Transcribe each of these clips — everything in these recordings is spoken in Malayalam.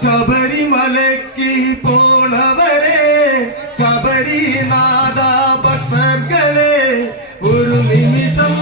ശബരിമലയ്ക്ക് പോണവരെ ശബരിനാഥ ഭക്തർകളെ ഒരു നിമിഷം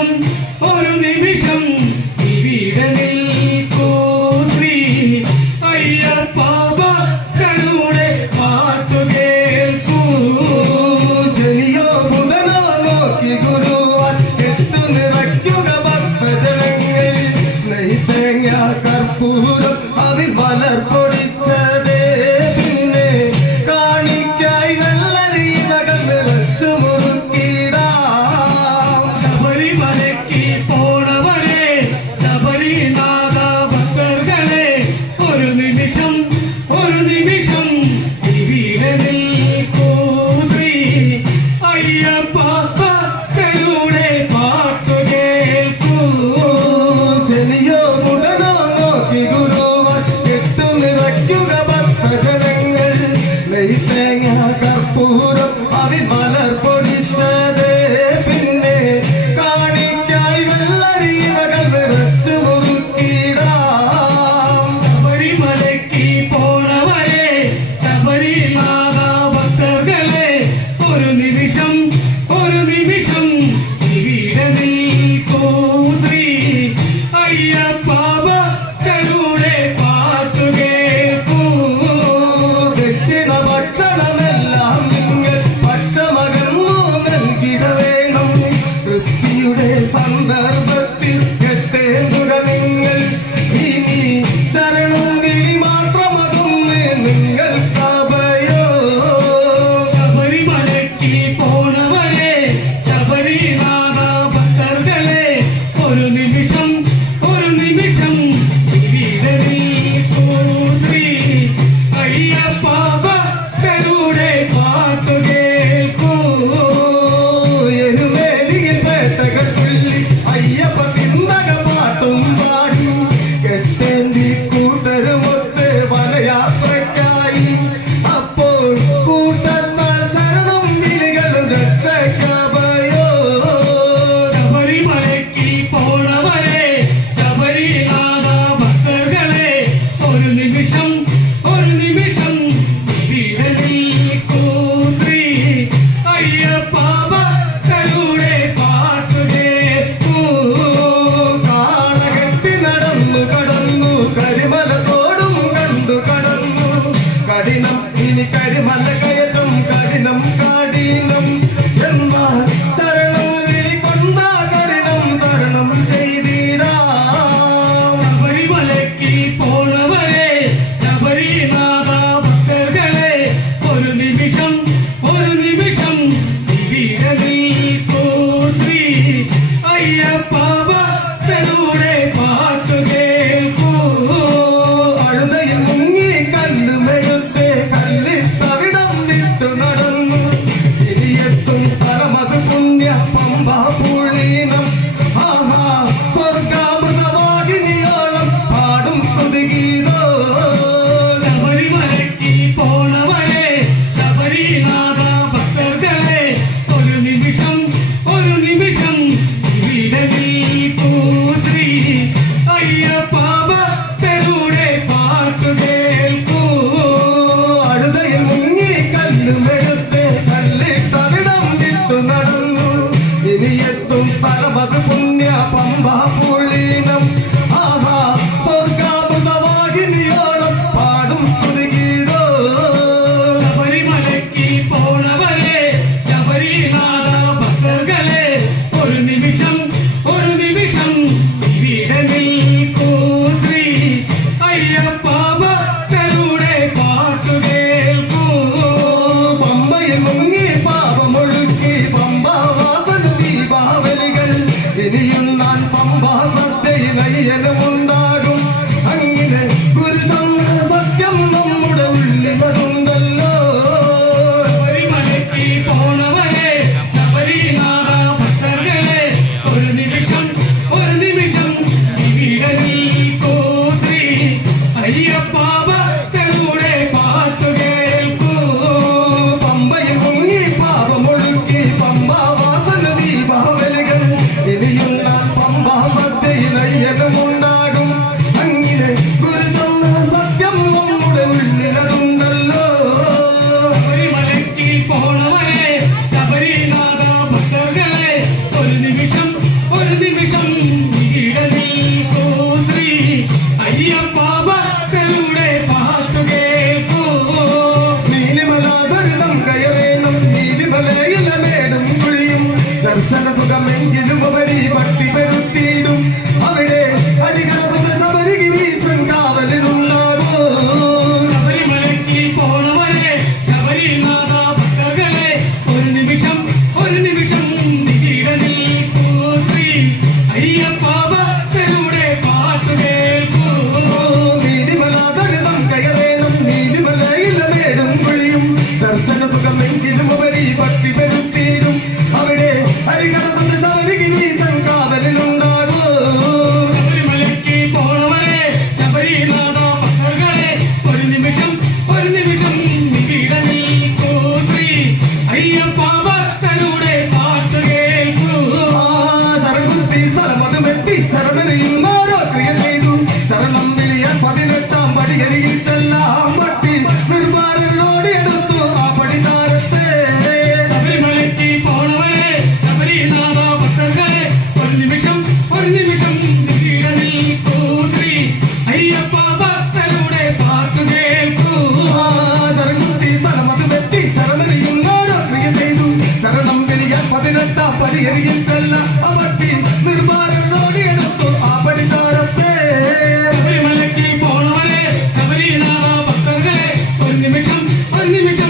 നിമിഷം ഒരു നിമിഷം ഇവിടെ നിൽക്കൂ ശ്രീ അയ്യപ്പാപ കരുടെ പാട്ടു കേൾക്കൂ. ശനിയോ ബുധനോ നോക്കി ഗുരുവാൻ എത്തു നിറയ്ക്കുക ഭക്തജനങ്ങളിൽ. കർപ്പൂരം അതിൽ വളർപ്പൊടി 되는 법에 ഒരു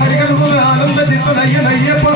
హరికనుగులు ఆనందదిస్తున్న అయ్యప్ప